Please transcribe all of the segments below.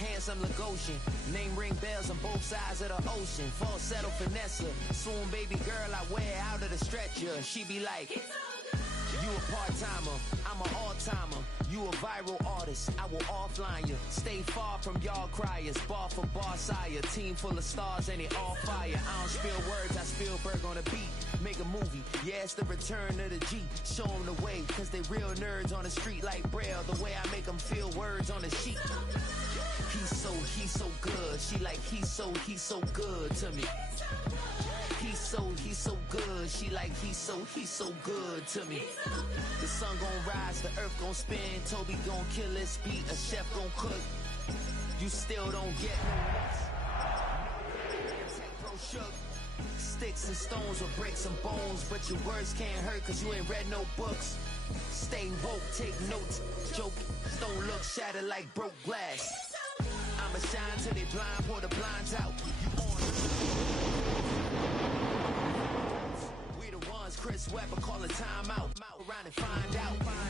handsome Lagosian. Name ring bells on both sides of the ocean. Falsetto finesse, swoon baby girl I wear out of the stretcher. She be like, you a part-timer, I'm an all-timer. You a viral artist, I will offline you. Stay far from y'all criers, bar for bar sire. Team full of stars and it all fire. I don't spill words, I Spielberg on a beat. Make a movie, yeah, it's the return of the G. Show them the way, cause they real nerds on the street like Braille. The way I make them feel words on the sheet. He's so good. She like, he's so good to me. He's so good. She like, he's so good to me. The sun gon' rise, the earth gon' spin. Toby gon' kill this beat, a chef gon' cook. You still don't get no shook. Sticks and stones will break some bones, but your words can't hurt cause you ain't read no books. Stay woke, take notes, joke, don't look shattered like broke glass. I'ma shine till they blind, pour the blinds out. We the ones, Chris Webber calling time out. Around and find out. Around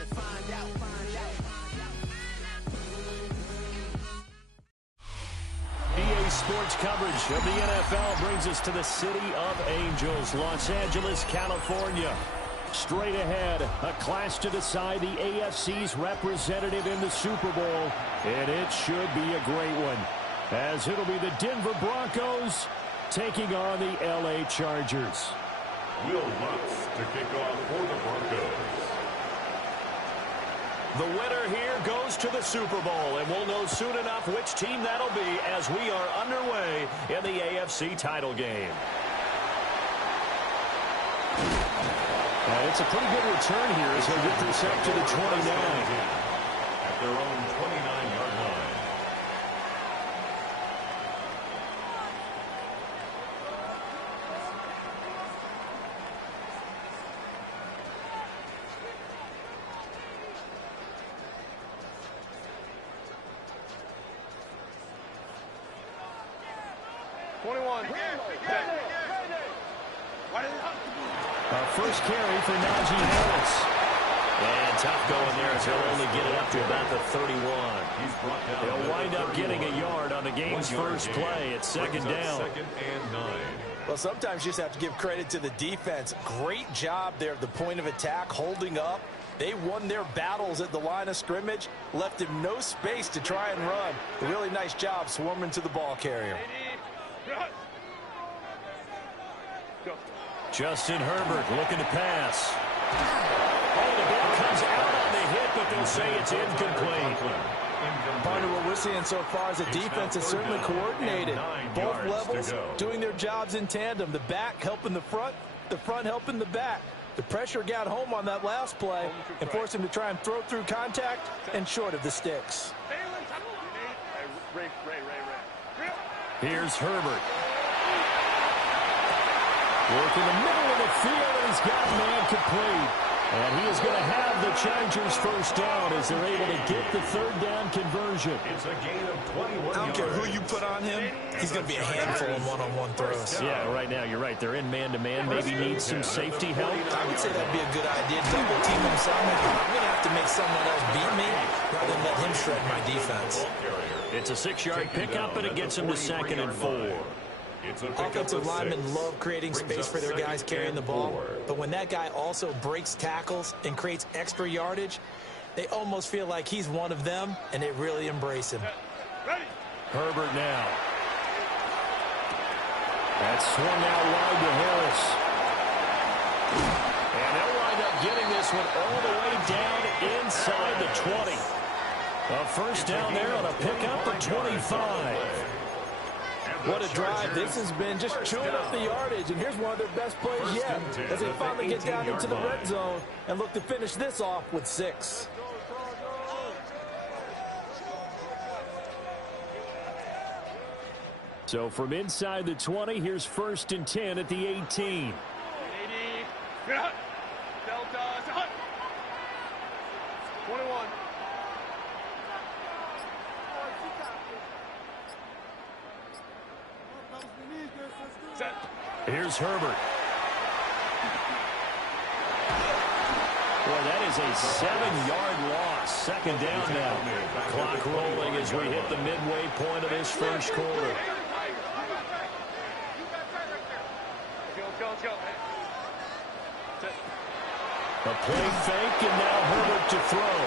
and find out. EA Sports coverage of the NFL brings us to the City of Angels, Los Angeles, California. Straight ahead, a clash to decide the AFC's representative in the Super Bowl, and it should be a great one, as it'll be the Denver Broncos taking on the LA Chargers. Will Lutz to kick off for the Broncos. The winner here goes to the Super Bowl, and we'll know soon enough which team that'll be as we are underway in the AFC title game. It's a pretty good return here as they get this up to the 29. At their own 29-yard line. First carry for Najee Harris. And tough going there as he'll only get it up to about the 31. He'll wind up getting a yard on the game's first play. It's second down. Second and 9. Well, sometimes you just have to give credit to the defense. Great job there at the point of attack, holding up. They won their battles at the line of scrimmage, left him no space to try and run. A really nice job swarming to the ball carrier. Justin Herbert looking to pass. Oh, the ball comes out on the hit, but they'll say it's incomplete. Partner, what we're seeing so far is the defense is certainly coordinated. Both levels doing their jobs in tandem. The back helping the front helping the back. The pressure got home on that last play and forced him to try and throw through contact and short of the sticks. Here's Herbert. Work in the middle of the field, and he's got man complete. And he is going to have the Chargers first down as they're able to get the third down conversion. It's a gain of 21 I don't care who you put on him, he's going to be a handful in one-on-one throws. Yeah, right now, you're right. They're in man-to-man. Maybe need some safety help. I would say that'd be a good idea. Double team him somehow. I'm going to have to make someone else beat me rather than let him shred my defense. It's a 6-yard pickup, and it gets him to 2nd and 4. Offensive linemen love creating space for their guys carrying the ball, but when that guy also breaks tackles and creates extra yardage, they almost feel like he's one of them, and they really embrace him. Herbert now. That's swung out wide to Harris. And they'll wind up getting this one all the way down inside the 20. A first down there on a pickup for 25. What a drive. This has been just chewing up the yardage, and here's one of their best plays yet as they finally get down into the red zone and look to finish this off with 6. So from inside the 20, here's 1st and 10 at the 18. Delta 21. Here's Herbert. Boy, that is a 7-yard loss. Second down now. Clock rolling as we hit the midway point of this first quarter. A play fake, and now Herbert to throw.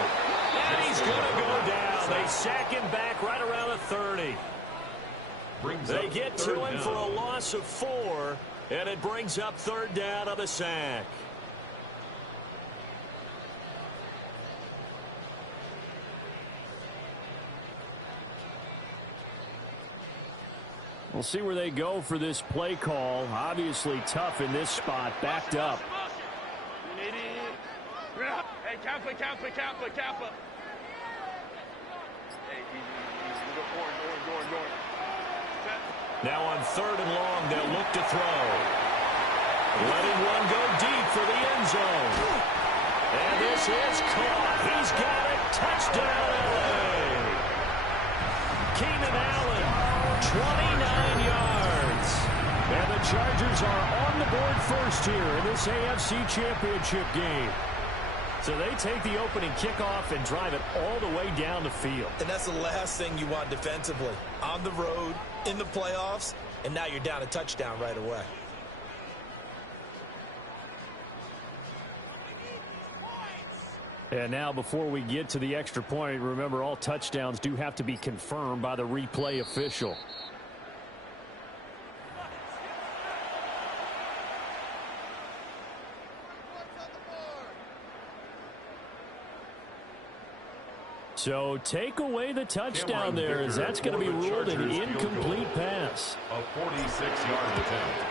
And he's going to go down. They sack him back right around the 30. They get to him for a loss of 4, and it brings up third down on the sack. We'll see where they go for this play call. Obviously tough in this spot, backed up. Hey, Kappa. Hey, orange. Now on third and long, they'll look to throw. Letting one go deep for the end zone. And this is caught. He's got it. Touchdown, LA. Keenan Allen, 29 yards. And the Chargers are on the board first here in this AFC Championship game. So they take the opening kickoff and drive it all the way down the field. And that's the last thing you want defensively. On the road, in the playoffs, and now you're down a touchdown right away. And now before we get to the extra point, remember all touchdowns do have to be confirmed by the replay official. So take away the touchdown there, as that's going to be ruled an incomplete pass. A 46-yard attempt.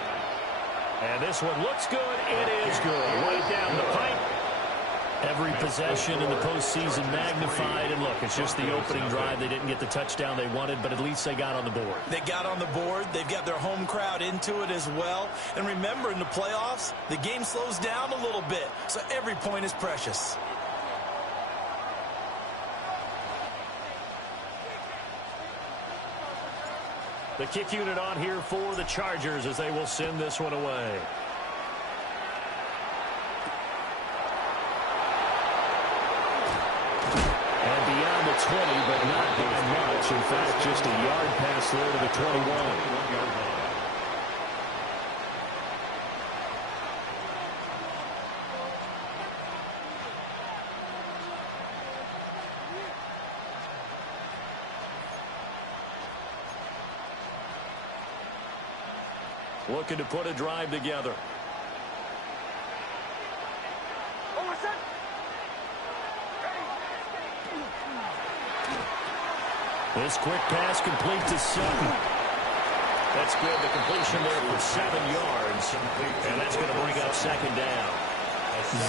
And this one looks good. It is good. Right down the pipe. Every possession in the postseason magnified. And look, it's just the opening drive. They didn't get the touchdown they wanted, but at least they got on the board. They got on the board. They've got their home crowd into it as well. And remember, in the playoffs, the game slows down a little bit. So every point is precious. The kick unit on here for the Chargers as they will send this one away. And beyond the 20, but not by much. In fact, just a yard pass there to the 21. Looking to put a drive together. This quick pass complete to Sutton. That's good. The completion there for 7 yards. And that's going to bring up second down.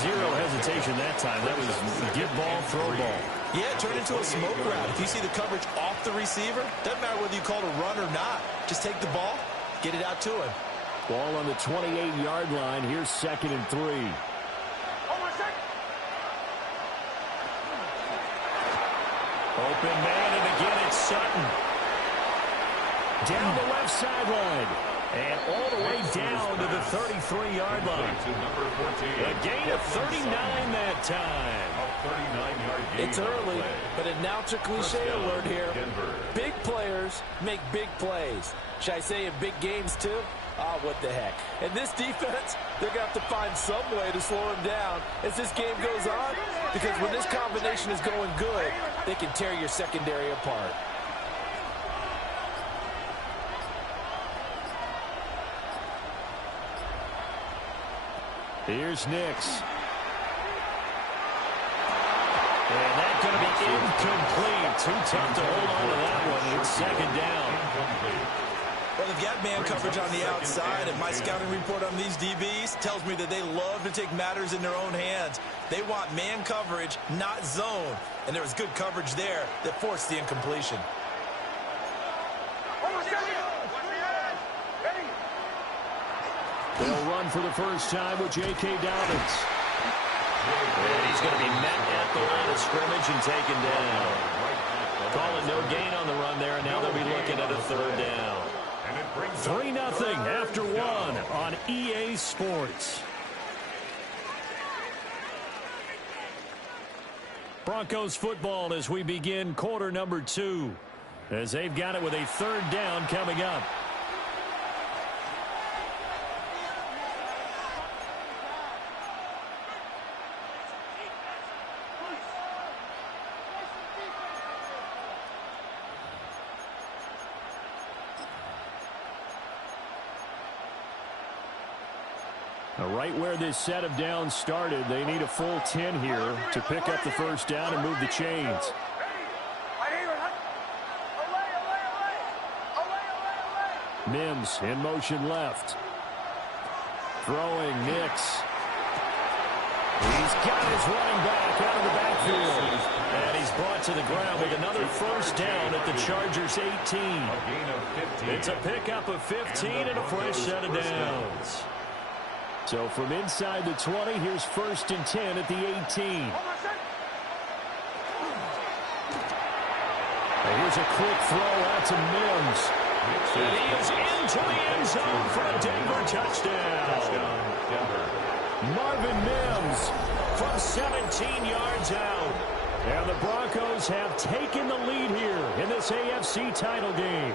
Zero hesitation that time. That was get ball, throw ball. Yeah, turn into a smoke route. If you see the coverage off the receiver, doesn't matter whether you call it a run or not. Just take the ball, get it out to him. Ball on the 28-yard line. Here's 2nd and 3. Open man, and again it's Sutton. Down the left sideline. And all the way down to the 33-yard line. A gain of 39 that time. It's early, but announce a cliche alert here. Big players make big plays. Should I say in big games too? Ah, what the heck. And this defense, they're going to have to find some way to slow him down as this game goes on. Because when this combination is going good, they can tear your secondary apart. Here's Nix. And that's going to be incomplete. Too tough to hold on to that one. It's second down. Well, they've got man coverage on the outside, and my scouting report on these DBs tells me that they love to take matters in their own hands. They want man coverage, not zone. And there was good coverage there that forced the incompletion. They'll run for the first time with J.K. Dobbins. And he's going to be met at the line of scrimmage and taken down. Calling no gain on the run there, and now they'll be looking at a third down. 3-0 after 1 on EA Sports. Broncos football as we begin quarter number 2. As they've got it with a third down coming up. Right where this set of downs started, they need a full 10 here to pick up the first down and move the chains. Mims in motion left. Throwing, Nix. He's got his running back out of the backfield. And he's brought to the ground with another first down at the Chargers' 18. It's a pickup of 15 and a fresh set of downs. So from inside the 20, here's first and 10 at the 18. And here's a quick throw out to Mims. And he is into the end zone for a Denver touchdown. Marvin Mims from 17 yards out. And the Broncos have taken the lead here in this AFC title game.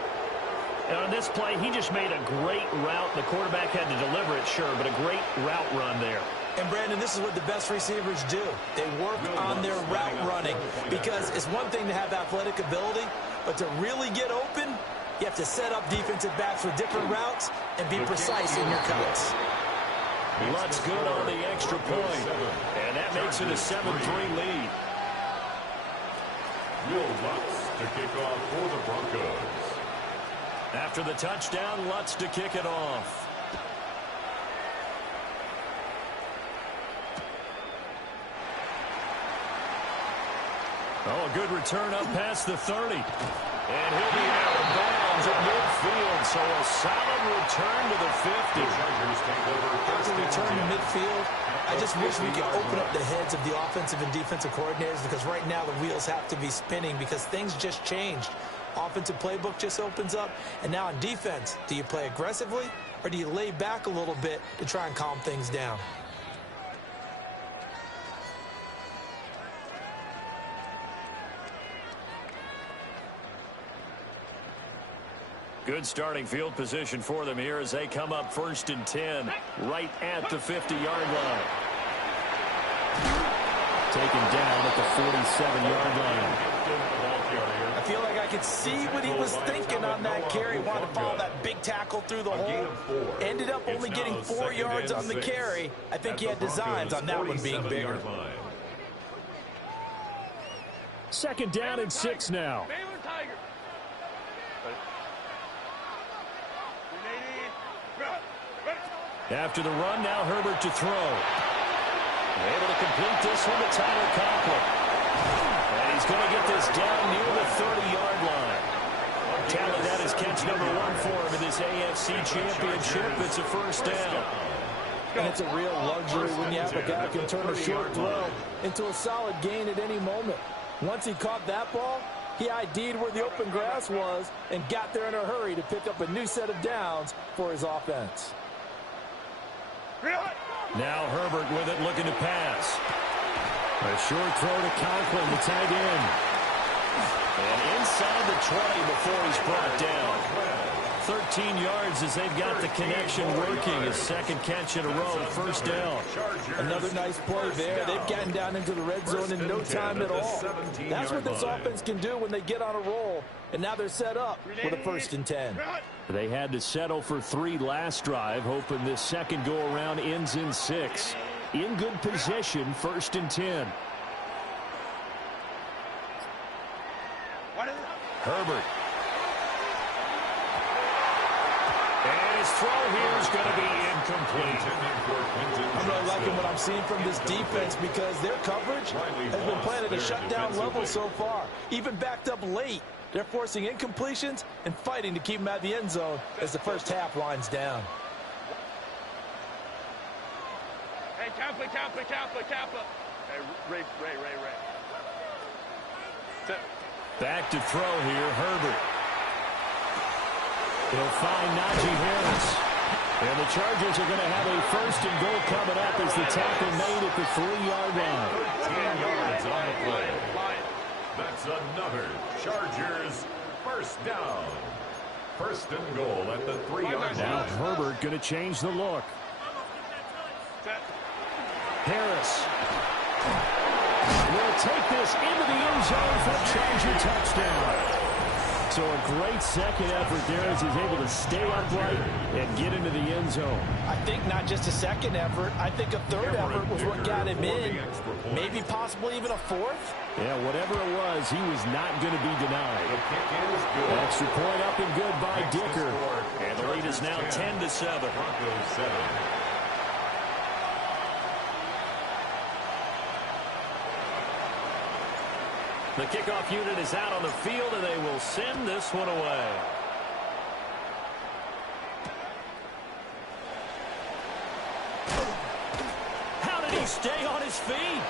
And on this play, he just made a great route. The quarterback had to deliver it, sure, but a great route run there. And, Brandon, this is what the best receivers do. They work on their route running because it's one thing to have athletic ability, but to really get open, you have to set up defensive backs for different routes and be precise in your cuts. Lutt's good on the extra point, and that makes it a 7-3 lead. Will Lutz to kick off for the Broncos. After the touchdown, Lutz to kick it off. Oh, a good return up past the 30. And he'll be out of bounds at midfield, so a solid return to the 50. After return to midfield, I just wish we could open up the heads of the offensive and defensive coordinators because right now the wheels have to be spinning because things just changed. Offensive playbook just opens up, and now on defense, do you play aggressively or do you lay back a little bit to try and calm things down? Good starting field position for them here as they come up first and 10 right at the 50-yard line. Taken down at the 47-yard line. I feel like I could see what he was thinking on that carry. Wanted to follow that big tackle through the hole. Ended up only getting 4 yards on the carry. I think he had designs on that one being bigger. Second down and 6 now. After the run, now Herbert to throw. Able to complete this one to Tyler Conklin. And he's going to get this down near the 30-yard line. Talent, that is catch number 1 for him in this AFC Championship. It's a first down. And it's a real luxury when you have a guy who can turn a short throw into a solid gain at any moment. Once he caught that ball, he ID'd where the open grass was and got there in a hurry to pick up a new set of downs for his offense. Now Herbert with it, looking to pass. A short throw to Conklin, the tight end. And inside the 20 before he's brought down. 13 yards as they've got the connection working. His second catch in a row, first down. Another nice play there. They've gotten down into the red zone in no time at all. That's what this offense can do when they get on a roll. And now they're set up with a first and 10. They had to settle for 3 last drive, hoping this second go-around ends in 6. In good position, first and 10. Herbert. And his throw here is going to be incomplete. I'm really liking what I'm seeing from this defense because their coverage has been playing at a shutdown level so far. Even backed up late, they're forcing incompletions and fighting to keep them out of the end zone as the first half winds down. Hey, Tampa. Hey, Ray. Back to throw here, Herbert. He'll find Najee Harris. And the Chargers are going to have a first and goal coming up as the tackle made at the 3-yard line. 13 yards on the play. It's another Chargers first down. First and goal at the 3-yard line. Now Herbert going to change the look. Harris will take this into the end zone for a Charger touchdown. So a great second effort there as he's able to stay upright and get into the end zone. I think not just a second effort. I think a third effort was what got him in. Maybe possibly even a fourth. Yeah, whatever it was, he was not going to be denied. The kick is good. Extra point up and good by Dicker. And the lead is now 10-7. Broncos 7. The kickoff unit is out on the field, and they will send this one away. How did he stay on his feet?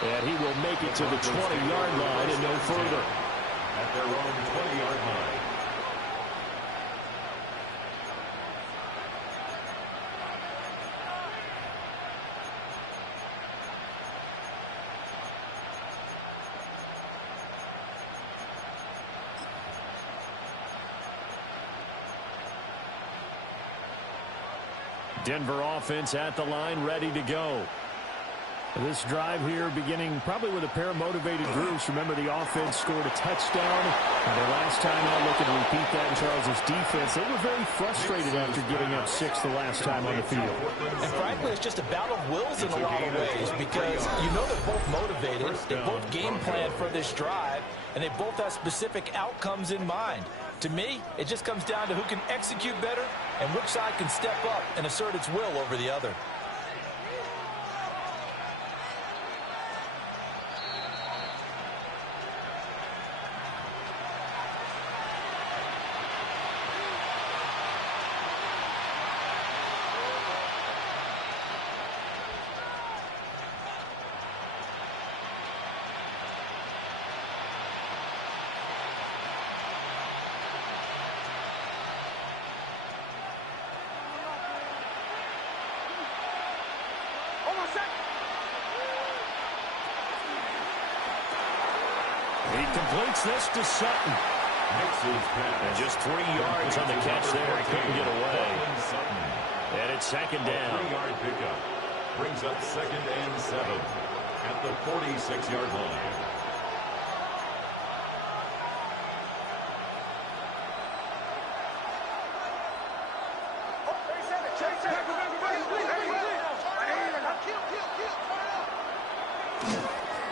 And he will make it to the 20-yard line and no further. At their own 20-yard line. Denver offense at the line, ready to go. This drive here beginning probably with a pair of motivated groups. Remember, the offense scored a touchdown. Their last time out, looking to repeat that in Charles' defense. They were very frustrated after giving up 6 the last time on the field. And frankly, it's just a battle of wills in a lot of ways because you know they're both motivated. They both game plan for this drive, and they both have specific outcomes in mind. To me, it just comes down to who can execute better and which side can step up and assert its will over the other. He completes this to Sutton. And just 3 yards on the catch there. He couldn't get away. And it's second down. 3-yard pickup brings up 2nd and 7 at the 46-yard line.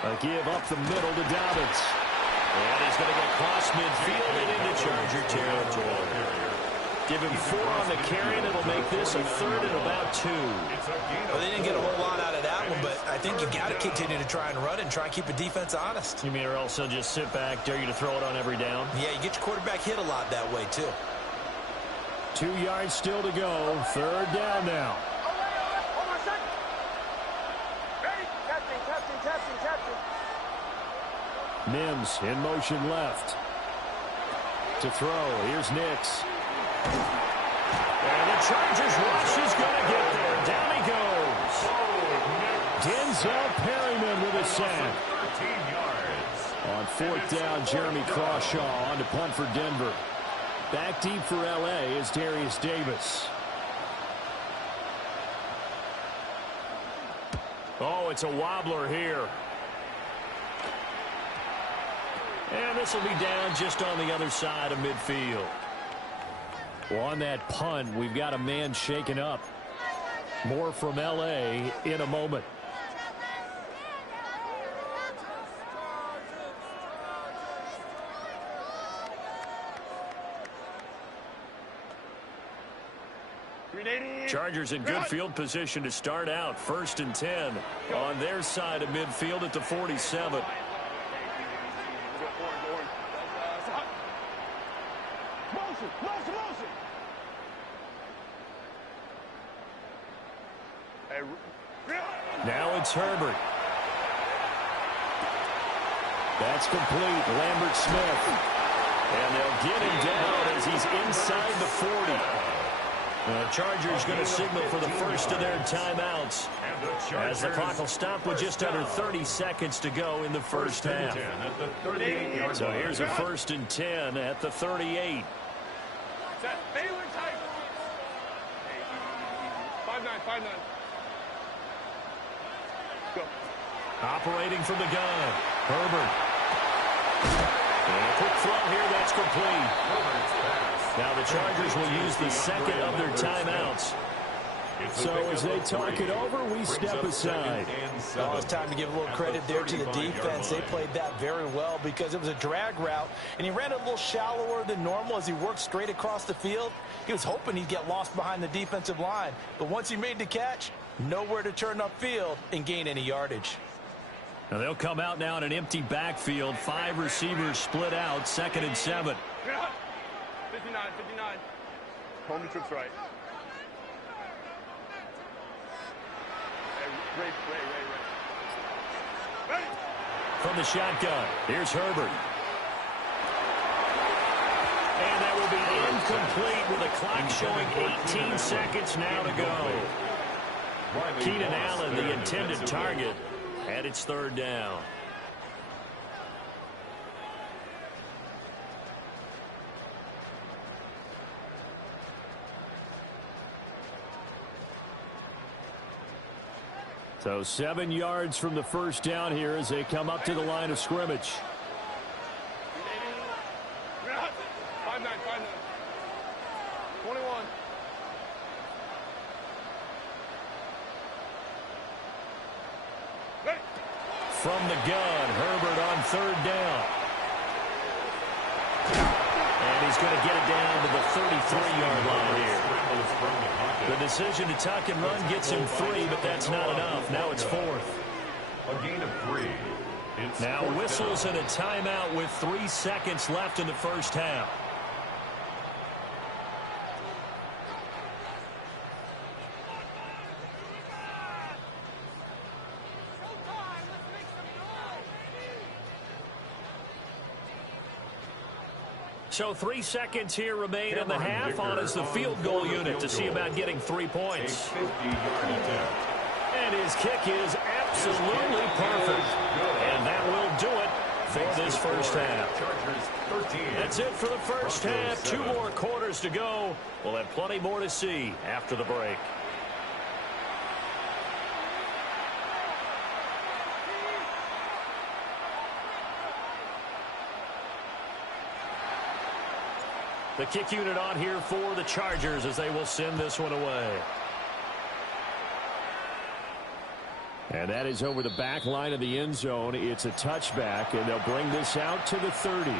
A give up the middle to Dobbins. And he's going to get across midfield and into Charger territory. Give him 4 on the carry, and it'll make this a 3rd and about 2. Well, they didn't get a whole lot out of that one, but I think you got to continue to try and run and try and keep the defense honest. You mean or else they'll just sit back, dare you to throw it on every down? Yeah, you get your quarterback hit a lot that way, too. 2 yards still to go. 3rd down now. Mims in motion left. To throw. Here's Nix. And the Chargers rush is going to get there. Down he goes. Denzel Perryman with a sack. 13 yards. On 4th down, Jeremy Crawshaw on to punt for Denver. Back deep for L.A. is Darius Davis. Oh, it's a wobbler here. And this will be down just on the other side of midfield. Well, on that punt, we've got a man shaken up. More from L.A. in a moment. Chargers in good field position to start out. 1st and 10 on their side of midfield at the 47. Now it's Herbert. That's complete. Lambert Smith. And they'll get him down as he's inside the 40. The Chargers going to signal for the first of their timeouts as the clock will stop with just under 30 seconds to go in the first half. So here's a 1st and 10 at the 38. Baylor type. 5-9. Go. Operating from the gun, Herbert. And a quick throw here, that's complete. Now the Chargers will use the second of their timeouts. So as they talk it over, we step aside. It's time to give a little credit there to the defense. They played that very well because it was a drag route, and he ran a little shallower than normal as he worked straight across the field. He was hoping he'd get lost behind the defensive line, but once he made the catch, nowhere to turn upfield and gain any yardage. Now they'll come out now in an empty backfield. 5 receivers split out, 2nd and 7. 59. Homie trips right. Ray. From the shotgun, here's Herbert. And that will be incomplete with a clock showing 18 seconds now to go. Keenan Allen, the intended target, and it's 3rd down. So 7 yards from the first down here as they come up to the line of scrimmage. 5-9. 21. From the gun, Herbert on 3rd down. And he's going to get it down to the 33-yard line here. The decision to tuck and run gets him 3, but that's not enough. Now it's 4th. A gain of 3. Now whistles and a timeout with 3 seconds left in the first half. So 3 seconds here remain in the half. On is the field goal unit to see about getting 3 points. And his kick is absolutely perfect. And that will do it for this first half. That's it for the first half. 2 more quarters to go. We'll have plenty more to see after the break. The kick unit on here for the Chargers as they will send this one away. And that is over the back line of the end zone. It's a touchback, and they'll bring this out to the 30.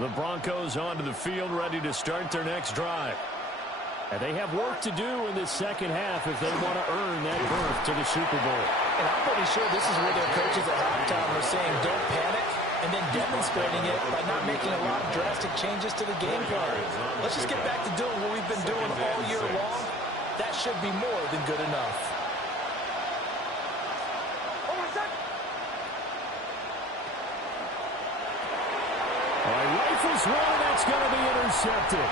The Broncos onto the field, ready to start their next drive. And they have work to do in this second half if they want to earn that berth to the Super Bowl. And I'm pretty sure this is where their coaches at halftime are saying don't panic, and then demonstrating it by not making a lot of drastic changes to the game plan. Let's just get back to doing what we've been doing all year long. That should be more than good enough. Rifles one, that's going to be intercepted.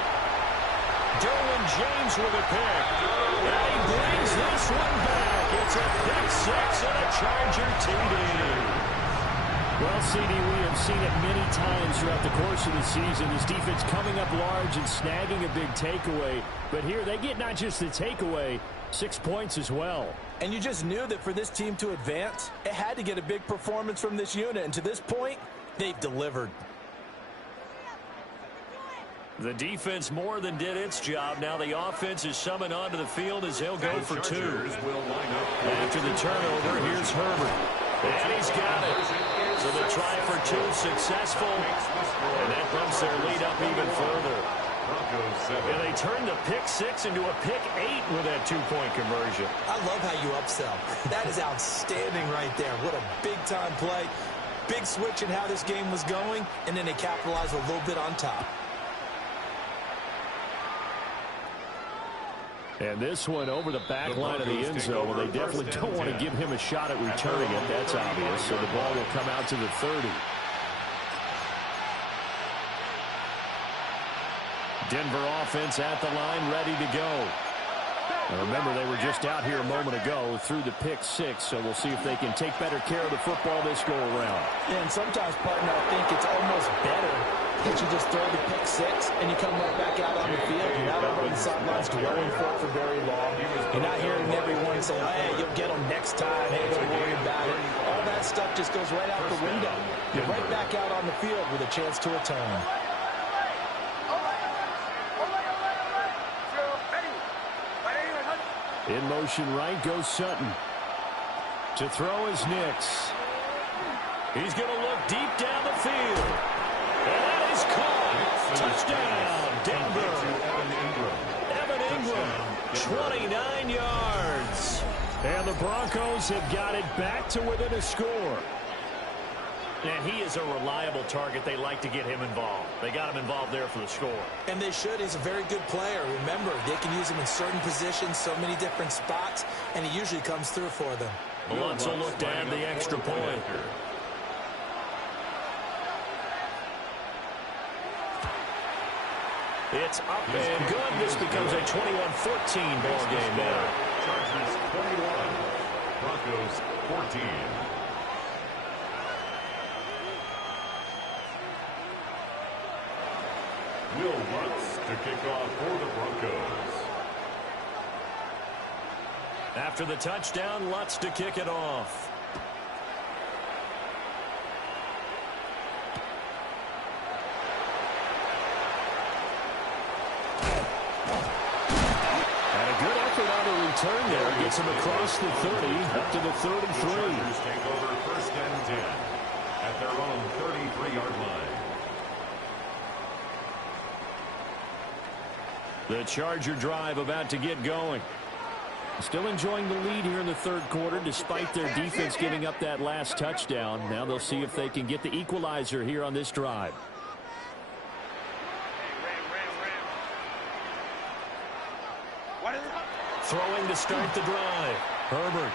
Derwin James with a pick. And he brings this one back. It's a pick 6 and a Charger TD. Well, CD, we have seen it many times throughout the course of the season. This defense coming up large and snagging a big takeaway. But here they get not just the takeaway, 6 points as well. And you just knew that for this team to advance, it had to get a big performance from this unit. And to this point, they've delivered. The defense more than did its job. Now the offense is summoned onto the field as he'll go for 2. After the turnover, here's Herbert. And he's got it. So the try for 2 successful. And that bumps their lead up even further. And they turn the pick 6 into a pick 8 with that 2-point conversion. I love how you upsell. That is outstanding right there. What a big-time play. Big switch in how this game was going, and then they capitalized a little bit on top. And this one over the back line of the end zone. Well, they definitely don't want to give him a shot at returning it. That's obvious. So the ball will come out to the 30. Denver offense at the line, ready to go. Now remember, they were just out here a moment ago through the pick 6, so we'll see if they can take better care of the football this go-around. Yeah, and sometimes, partner, I think it's almost better that you just throw the pick 6 and you come right back out on the field. You're not over on the sidelines dwelling for very long. You're not hearing everyone say, hey, you'll get them next time. Hey, don't worry about it. All that stuff just goes right out the window. You're right back out on the field with a chance to return. In motion right goes Sutton. To throw is Nix. He's going to look deep down the field. And that is caught. Touchdown, Denver. Evan Ingram, 29 yards. And the Broncos have got it back to within a score. And he is a reliable target. They like to get him involved. They got him involved there for the score. And they should. He's a very good player. Remember, they can use him in certain positions, so many different spots, and he usually comes through for them. Lutz will look to add the extra point. It's up and good. This becomes a 21-14 ball game now. Chargers 21, Broncos 14. Will Lutz to kick off for the Broncos. After the touchdown, Lutz to kick it off. And a good effort on the return there. Gets him across the 30 up to the 33. The Chargers take over 1st and 10 at their own 33-yard line. The Charger drive about to get going. Still enjoying the lead here in the 3rd quarter despite their defense giving up that last touchdown. Now they'll see if they can get the equalizer here on this drive. Throwing to start the drive. Herbert.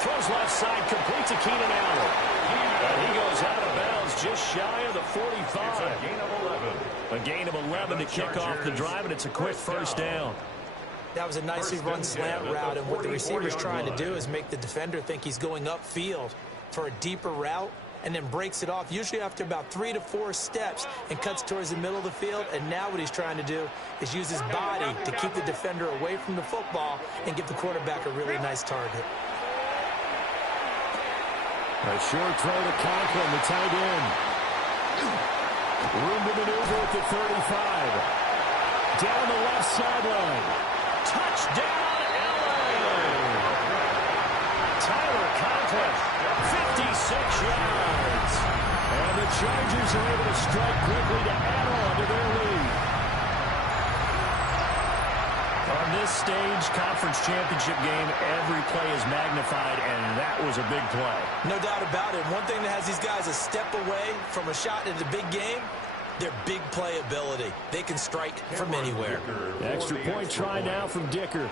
Throws left side, complete to Keenan Allen. And he goes out of bounds just shy of the 45. It's a gain of 11. A gain of 11 to kick off the drive, and it's a quick first down. That was a nicely run slant route, and what the receiver's trying to do is make the defender think he's going upfield for a deeper route and then breaks it off, usually after about 3 to 4 steps, and cuts towards the middle of the field. And now what he's trying to do is use his body to keep the defender away from the football and give the quarterback a really nice target. A short throw to Conklin, the tight end. Room to maneuver at the 35. Down the left sideline. Touchdown, Allen! Tyler Conklin, 56 yards. And the Chargers are able to strike quickly to add on to their lead. On this stage, conference championship game, every play is magnified, and that was a big play. No doubt about it. One thing that has these guys a step away from a shot in the big game, their big play ability. They can strike from anywhere. Extra point try now from Dicker.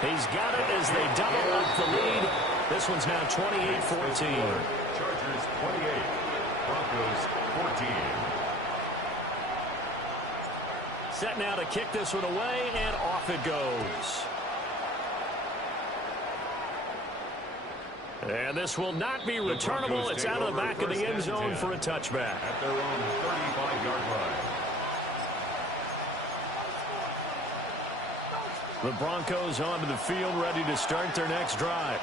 He's got it as they double up the lead. This one's now 28-14. Chargers 28, Broncos 14. Set now to kick this one away, and off it goes. And this will not be returnable. It's out of the back of the end zone for a touchback. At their own 35-yard line. The Broncos onto the field, ready to start their next drive.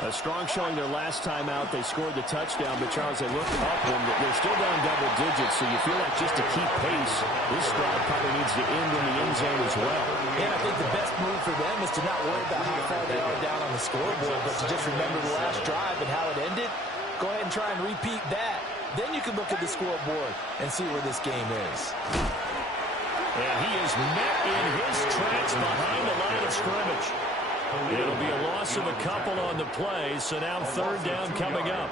A strong showing their last time out. They scored the touchdown, but Charles, they looked up and they're still down double digits, so you feel like just to keep pace, this drive probably needs to end in the end zone as well. Yeah, I think the best move for them is to not worry about how far they are down on the scoreboard, but to just remember the last drive and how it ended. Go ahead and try and repeat that. Then you can look at the scoreboard and see where this game is. And he is met in his tracks behind the line of scrimmage. It'll be a loss of a couple on the play, so now 3rd down coming up.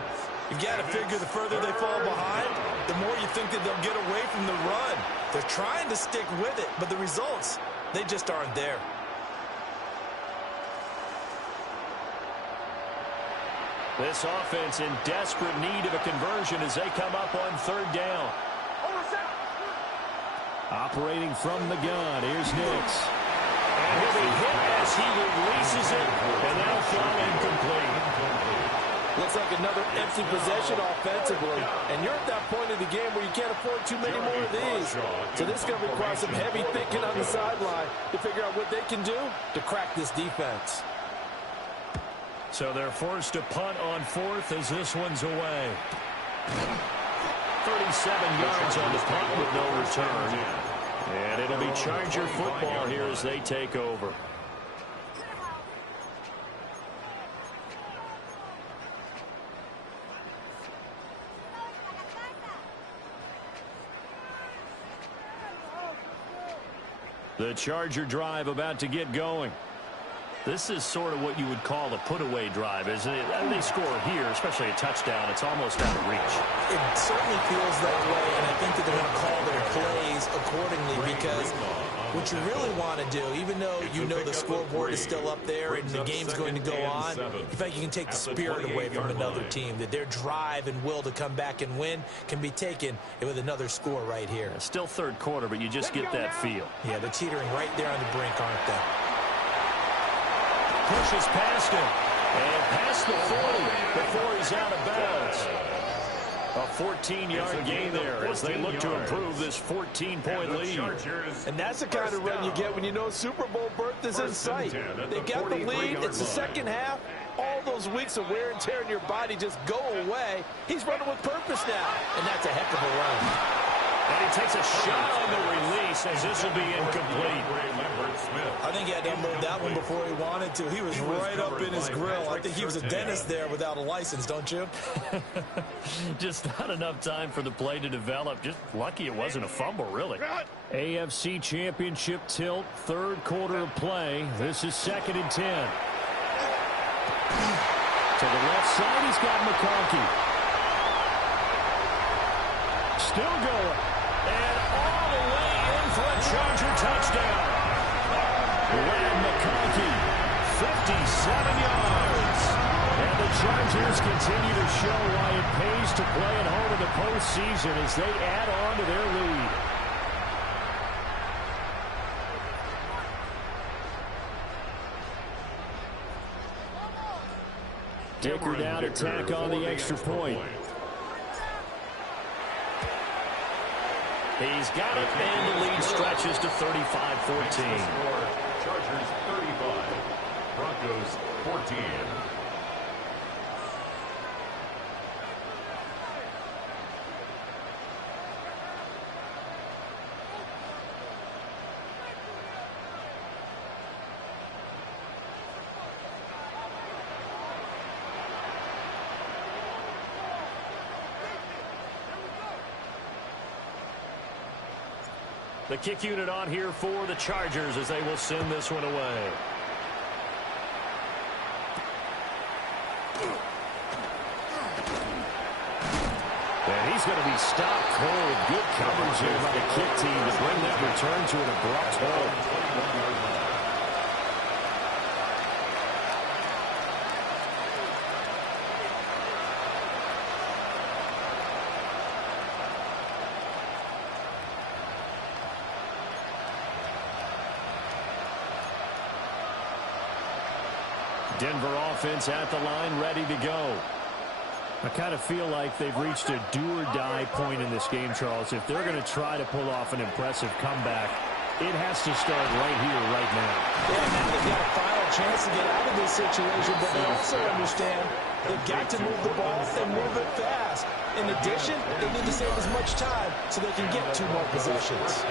You've got to figure the further they fall behind, the more you think that they'll get away from the run. They're trying to stick with it, but the results, they just aren't there. This offense in desperate need of a conversion as they come up on third down. Operating from the gun, here's Nix. And he'll be hit as he releases it, and that'll fall incomplete. Looks like another empty possession offensively. And you're at that point of the game where you can't afford too many more of these. So this is going to require some heavy thinking on the sideline to figure out what they can do to crack this defense. So they're forced to punt on fourth as this one's away. 37 yards on the punt with no return. And it'll be Charger football here as they take over. The Charger drive about to get going. This is sort of what you would call a put-away drive, isn't it? And they score here, especially a touchdown. It's almost out of reach. It certainly feels that way, and I think that they're going to call their plays accordingly because what you really want to do, even though you know the scoreboard is still up there and the game's going to go on, in fact, you can take the spirit away from another team, that their drive and will to come back and win can be taken with another score right here. Still third quarter, but you just get that feel. Yeah, they're teetering right there on the brink, aren't they? Pushes past him and past the 40 before he's out of bounds. A 14-yard gain there as they look to improve this 14-point lead. And that's the kind of run you get when you know Super Bowl berth is in sight. They got the lead. It's the second half. All those weeks of wear and tear in your body just go away. He's running with purpose now, and that's a heck of a run. And he takes a shot on the release as this will be incomplete. I think he had to unload that one before he wanted to. He was right up in his grill. I think he was a dentist there without a license, don't you? Just not enough time for the play to develop. Just lucky it wasn't a fumble, really. AFC Championship tilt, third quarter of play. This is 2nd and 10. To the left side, he's got McConkey. Still going. And all the way in for a Charger touchdown. Len McConkey, 57 yards. And the Chargers continue to show why it pays to play at home in the postseason as they add on to their lead. Dicker down, attack on the extra point. He's got it, and the lead stretches to 35-14. Chargers 35, Broncos 14. The kick unit on here for the Chargers as they will send this one away. And he's going to be stopped cold. Good coverage here by the kick team to bring that return to an abrupt halt. Denver offense at the line, ready to go. I kind of feel like they've reached a do-or-die point in this game, Charles. If they're going to try to pull off an impressive comeback, it has to start right here, right now. Yeah, now they've got a final chance to get out of this situation, but they also understand they've got to move the ball and move it fast. In addition, they need to save as much time so they can get 2 more possessions.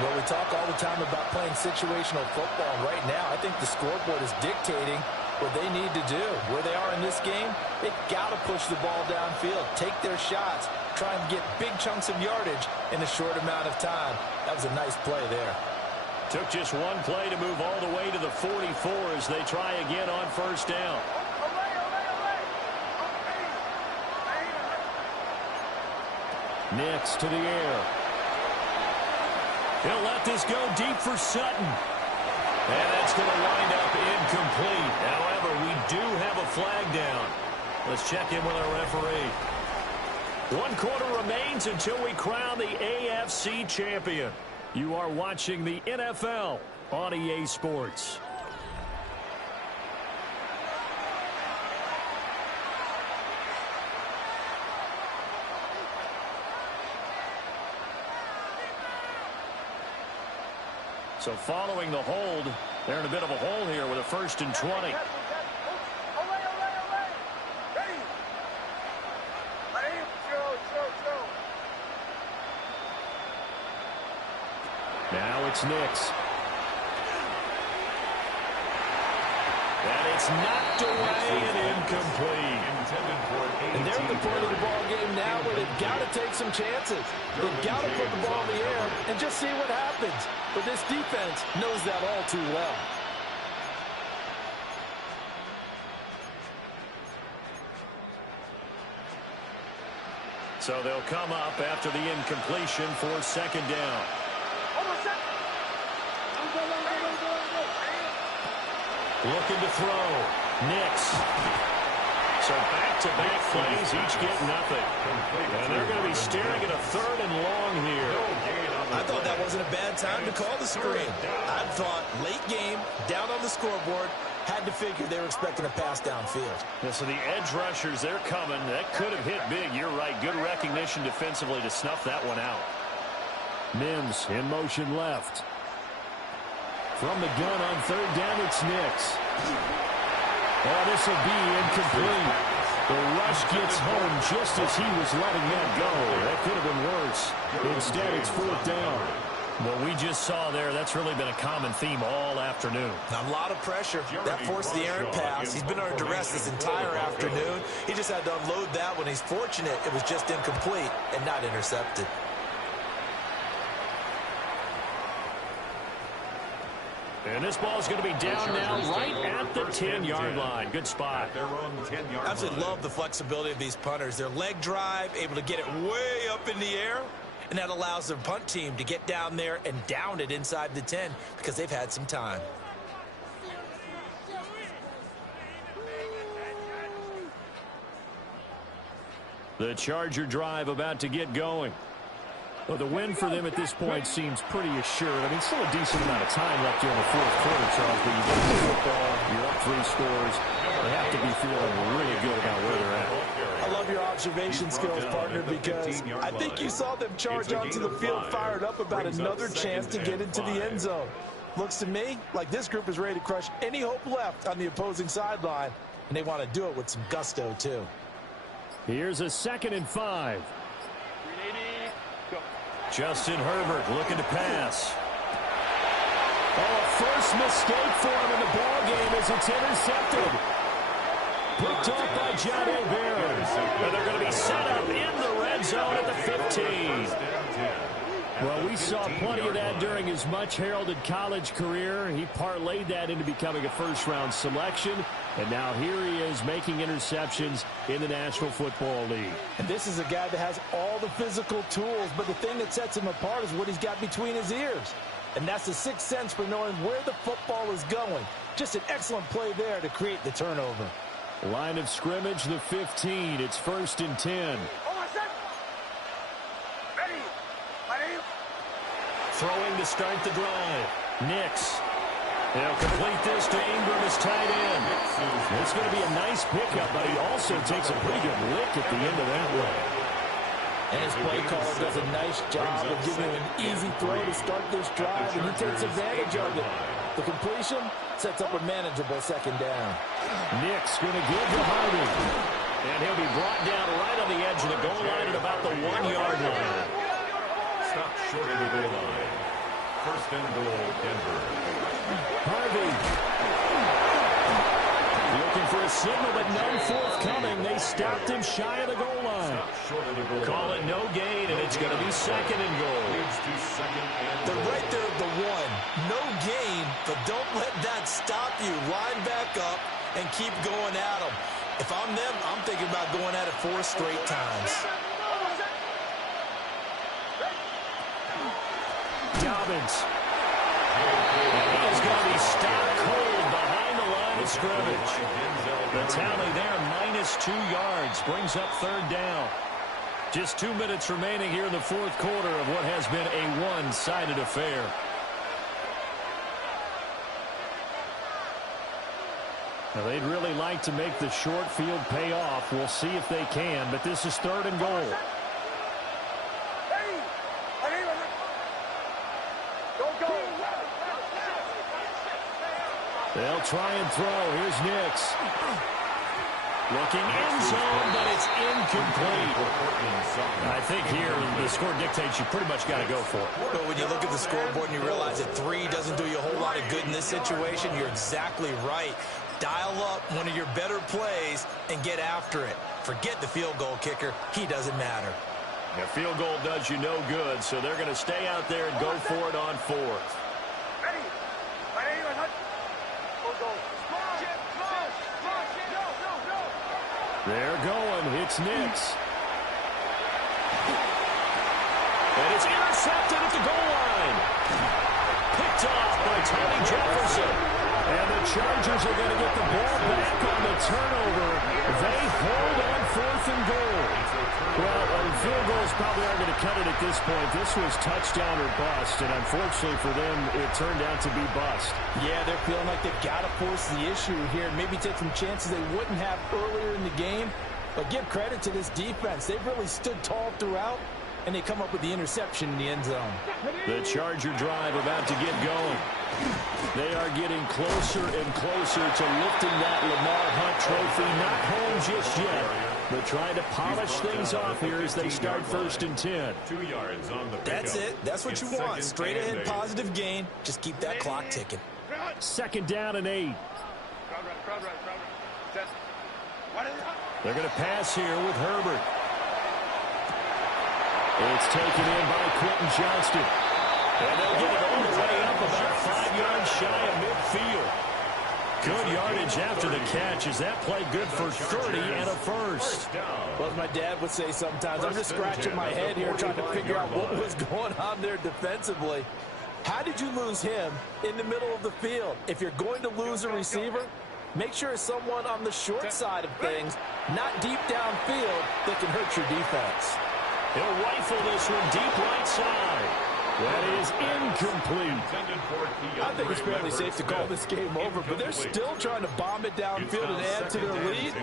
Well, we talk all the time about playing situational football. Right now, I think the scoreboard is dictating what they need to do. Where they are in this game, they've got to push the ball downfield, take their shots, try and get big chunks of yardage in a short amount of time. That was a nice play there. Took just one play to move all the way to the 44 as they try again on first down. Nix to the air. He'll let this go deep for Sutton. And that's going to wind up incomplete. However, we do have a flag down. Let's check in with our referee. 1 quarter remains until we crown the AFC champion. You are watching the NFL on EA Sports. So following the hold, they're in a bit of a hole here with a 1st and 20. Now it's Nix. And it's knocked away and incomplete. And they're at the point of the ball game now where they've got to take some chances. They've got to put the ball in the air and just see what happens. But this defense knows that all too well. So they'll come up after the incompletion for 2nd down. Looking to throw. Nix. So back-to-back plays, each get nothing. And they're going to be staring at a 3rd and long here. I thought that wasn't a bad time to call the screen. I thought late game, down on the scoreboard, had to figure they were expecting a pass downfield. Yeah, so the edge rushers, they're coming. That could have hit big. You're right. Good recognition defensively to snuff that one out. Mims in motion left. From the gun on 3rd down, it's Nix. Oh, this will be incomplete. The rush gets home just as he was letting that go. That could have been worse. Instead, it's 4th down. What we just saw there, that's really been a common theme all afternoon. A lot of pressure. That forced the errant pass. He's been under duress this entire afternoon. He just had to unload that when he's fortunate it was just incomplete and not intercepted. And this ball is going to be down now right at the 10-yard line. Good spot. I absolutely love the flexibility of these punters. Their leg drive, able to get it way up in the air, and that allows their punt team to get down there and down it inside the 10 because they've had some time. The Charger drive about to get going. Well, the win for them at this point seems pretty assured. I mean, still a decent amount of time left here in the 4th quarter, Charles, but you get the football, you're up 3 scores. They have to be feeling really good about where they're at. I love your observation skills, partner, because I think you saw them charge onto the field fired up about another chance to get into the end zone. Looks to me like this group is ready to crush any hope left on the opposing sideline, and they want to do it with some gusto, too. Here's a 2nd and 5. Justin Herbert looking to pass. Oh, a first mistake for him in the ball game as it's intercepted. Picked off by John O'Barron. And they're going to be set up in the red zone at the 15. Well, we saw plenty of that during his much-heralded college career. He parlayed that into becoming a first-round selection. And now here he is making interceptions in the National Football League. And this is a guy that has all the physical tools, but the thing that sets him apart is what he's got between his ears. And that's the sixth sense for knowing where the football is going. Just an excellent play there to create the turnover. Line of scrimmage, the 15. It's 1st and 10. Throwing to start the drive. Nix. They'll complete this to Ingram as tight end. It's going to be a nice pickup, but he also takes a pretty good lick at the end of that one. And his play caller does a nice job of giving him an easy throw to start this drive, and he takes advantage of it. The completion sets up a manageable 2nd down. Nix going to give to Harvey. And he'll be brought down right on the edge of the goal line at about the 1-yard line. Stop short of the goal line. 1st and goal, Denver. Harvey. Looking for a signal, but none forthcoming. They stopped him shy of the goal line. Call it no gain, and it's going to be 2nd and goal. They're right there at the 1. No gain, but don't let that stop you. Line back up and keep going at them. If I'm them, I'm thinking about going at it 4 straight times. Dobbins. And he is going to be stopped cold behind the line of scrimmage. The tally there, -2 yards, brings up 3rd down. Just 2 minutes remaining here in the 4th quarter of what has been a one-sided affair. Now, they'd really like to make the short field pay off. We'll see if they can, but this is 3rd and goal. They'll try and throw. Here's Nix. Looking end zone, but it's incomplete. I think here the score dictates you pretty much got to go for it. But when you look at the scoreboard and you realize that 3 doesn't do you a whole lot of good in this situation, you're exactly right. Dial up one of your better plays and get after it. Forget the field goal kicker. He doesn't matter. The field goal does you no good, so they're going to stay out there and go for it on 4th. They're going. It's Nix. And it's intercepted at the goal line. Picked off by Tony Jefferson. And the Chargers are going to get the ball back on the turnover. They hold on 4th and goal. Well, field goals probably aren't going to cut it at this point. This was touchdown or bust, and unfortunately for them, it turned out to be bust. Yeah, they're feeling like they've got to force the issue here. Maybe take some chances they wouldn't have earlier in the game. But give credit to this defense. They've really stood tall throughout, and they come up with the interception in the end zone. The Charger drive about to get going. They are getting closer and closer to lifting that Lamar Hunt trophy. Not home just yet, but trying to polish things off here as they start 1st and 10. 2 yards on the pickup. That's it. That's what you want. Straight ahead, positive gain. Just keep that clock ticking. 2nd down and 8. They're going to pass here with Herbert. It's taken in by Quentin Johnston. And they'll get it all the way up about 5 yards shy of midfield. Good yardage after the catch. Is that play good for 30 and a first? Well, as my dad would say sometimes, I'm just scratching my head here trying to figure out what was going on there defensively. How did you lose him in the middle of the field? If you're going to lose a receiver, make sure it's someone on the short side of things, not deep downfield, that can hurt your defense. He'll rifle this one deep right side. That is incomplete. I think it's fairly safe to call this game over, but they're still trying to bomb it downfield and add to their lead.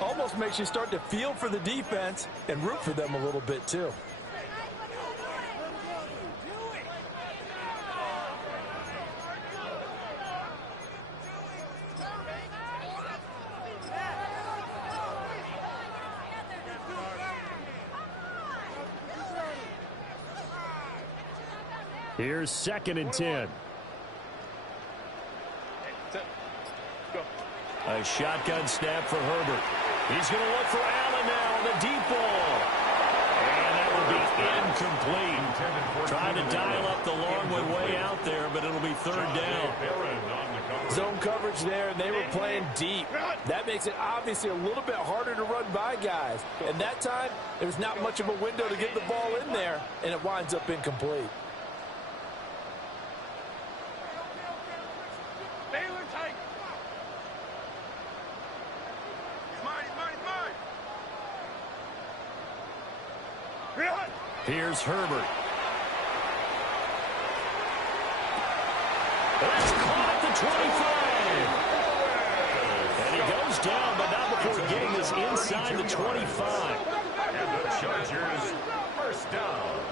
Almost makes you start to feel for the defense and root for them a little bit too. Here's 2nd and 10. A shotgun snap for Herbert. He's going to look for Allen now on the deep ball. And that will be incomplete. Trying to dial up the long one way out there, but it'll be 3rd down. Zone coverage there, and they were playing deep. That makes it obviously a little bit harder to run by guys. And that time, there's not much of a window to get the ball in there, and it winds up incomplete. Here's Herbert. That's caught at the 25. And he goes down, but not before getting this inside the 25. And the Chargers, 1st down.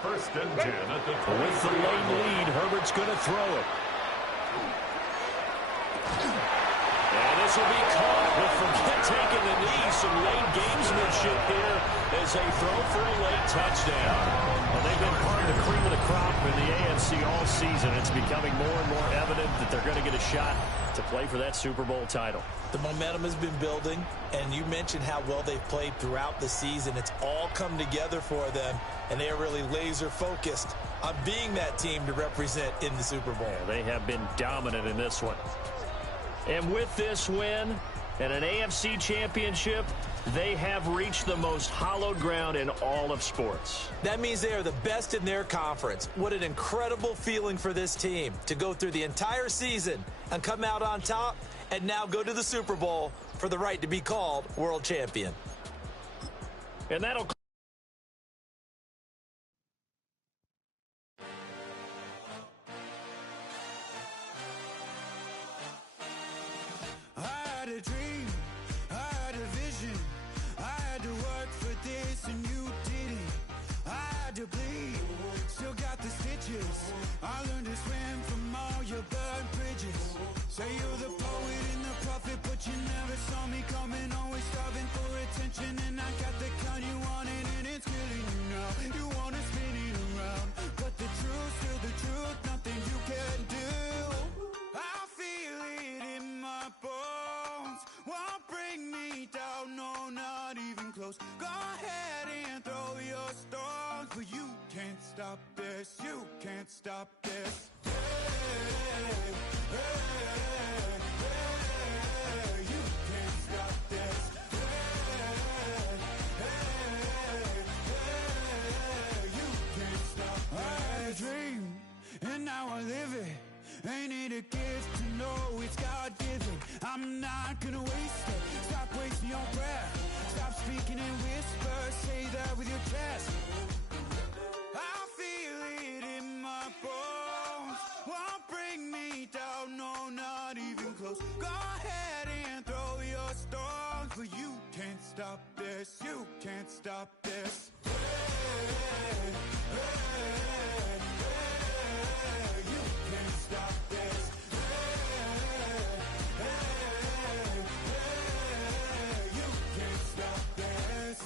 1st and 10 at the 20. With the late lead, Herbert's going to throw it. And this will be caught, but forget taking the knee. Some late gamesmanship here as they throw for a late touchdown. Well, they've been part of the cream of the crop in the AFC all season. It's becoming more and more evident that they're going to get a shot to play for that Super Bowl title. The momentum has been building, and you mentioned how well they've played throughout the season. It's all come together for them, and they are really laser-focused on being that team to represent in the Super Bowl. Yeah, they have been dominant in this one. And with this win and an AFC championship, They have reached the most hallowed ground in all of sports. That means they are the best in their conference. What an incredible feeling for this team to go through the entire season and come out on top and now go to the Super Bowl for the right to be called world champion. And that'll... I had a dream, I had a vision, I had to work for this and you didn't. I had to bleed, still got the stitches. I learned to swim from all your burned bridges. Say you're the poet and the prophet, but you never saw me coming. Always starving for attention, and I got the kind you wanted, and it's killing you now. You wanna spin it around, but the truth's still the truth. Nothing you can do. I feel it in my bones. Won't bring me down, no, not even close. Go ahead and throw your stones, but you can't stop this. You can't stop this. Hey, hey, hey, you can't stop this. Hey, hey, hey, you can't stop this. I had a dream, and now I live it. Ain't it a gift to know it's God-given? I'm not gonna waste it. Stop wasting your breath. Stop speaking in whispers. Say that with your chest. I feel it in my bones. Won't bring me down, no, not even close. Go ahead and throw your stones, but you can't stop this. You can't stop this. Hey, hey, hey, you can't stop this. Hey, hey, hey, you can't stop this.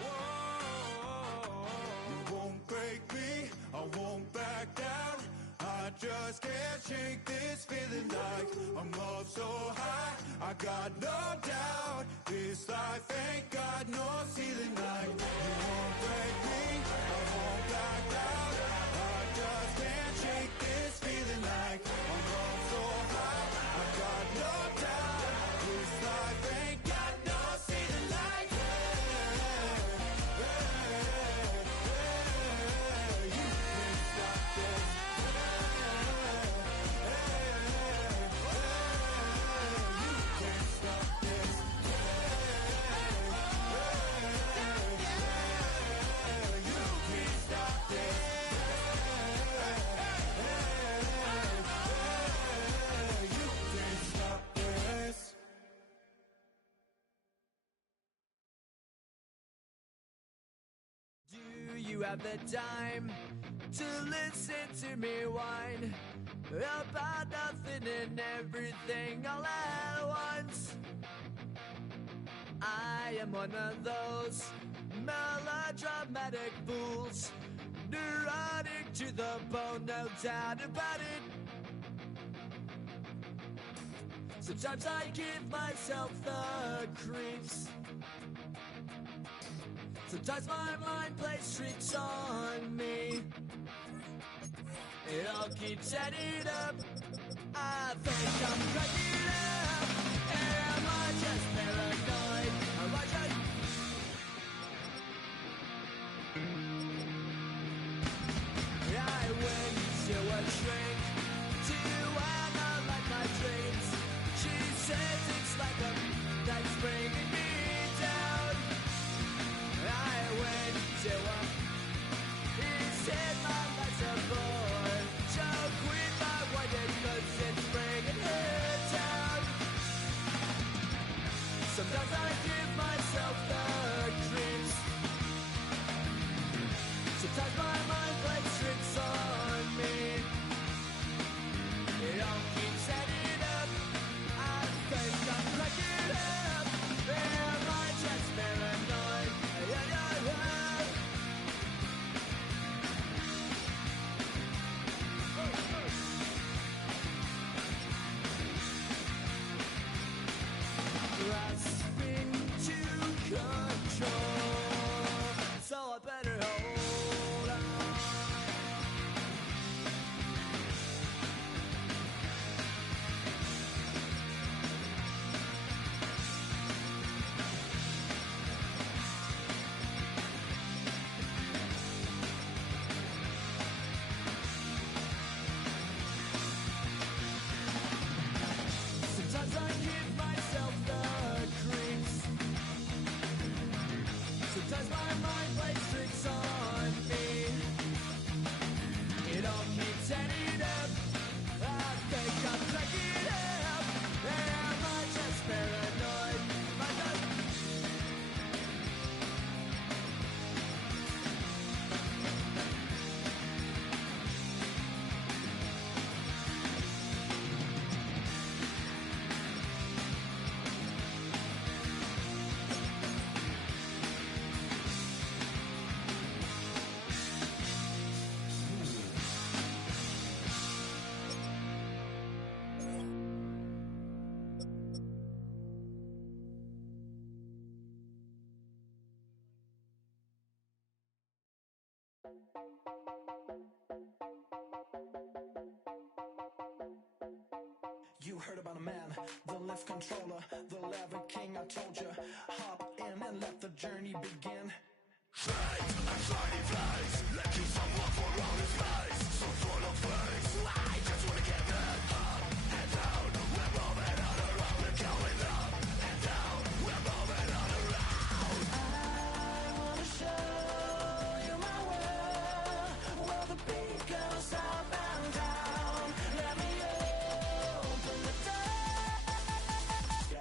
Whoa, you won't break me, I won't back down. I just can't shake this feeling like I'm up so high. I got no doubt this life ain't got no ceiling like. You won't break me, I won't back down. I just can't shake this feeling like I'm up so high. I got no doubt this life ain't got no ceiling like. Hey, hey, hey, you can't stop this. Do you have the time to listen to me whine about nothing and everything all at once? I am one of those melodramatic fools, neurotic to the bone, no doubt about it. Sometimes I give myself the creeps. Sometimes my mind plays tricks on me. It all keeps adding up. I think I'm cracking up. Am I just paranoid? Am I just... I went to a shrink to analyze my dreams. She says it's like a that's bringing me down. I went to a... He said my life's a bore. So quit my white cause it's bringing her down. Sometimes I give myself the creeps. Sometimes my mind plays tricks on me. It all keeps adding up. I think I'm cracking up. Sometimes my mind plays tricks on me. It all keeps adding up. I think I'm cracking up. Am I just paranoid? I just You heard about a man, the lift controller, the lever king, I told you. Hop in and let the journey begin. I wanna show you my world, where the beat goes up and down. Let me open the door.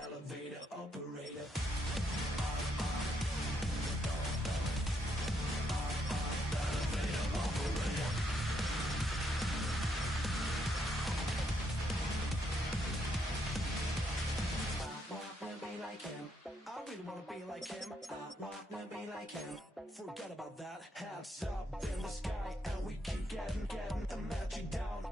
Elevator operator. I wanna be like him. I really wanna be like him. I wanna be like him. Forget about that. Hats up in the sky, and we keep getting the magic down.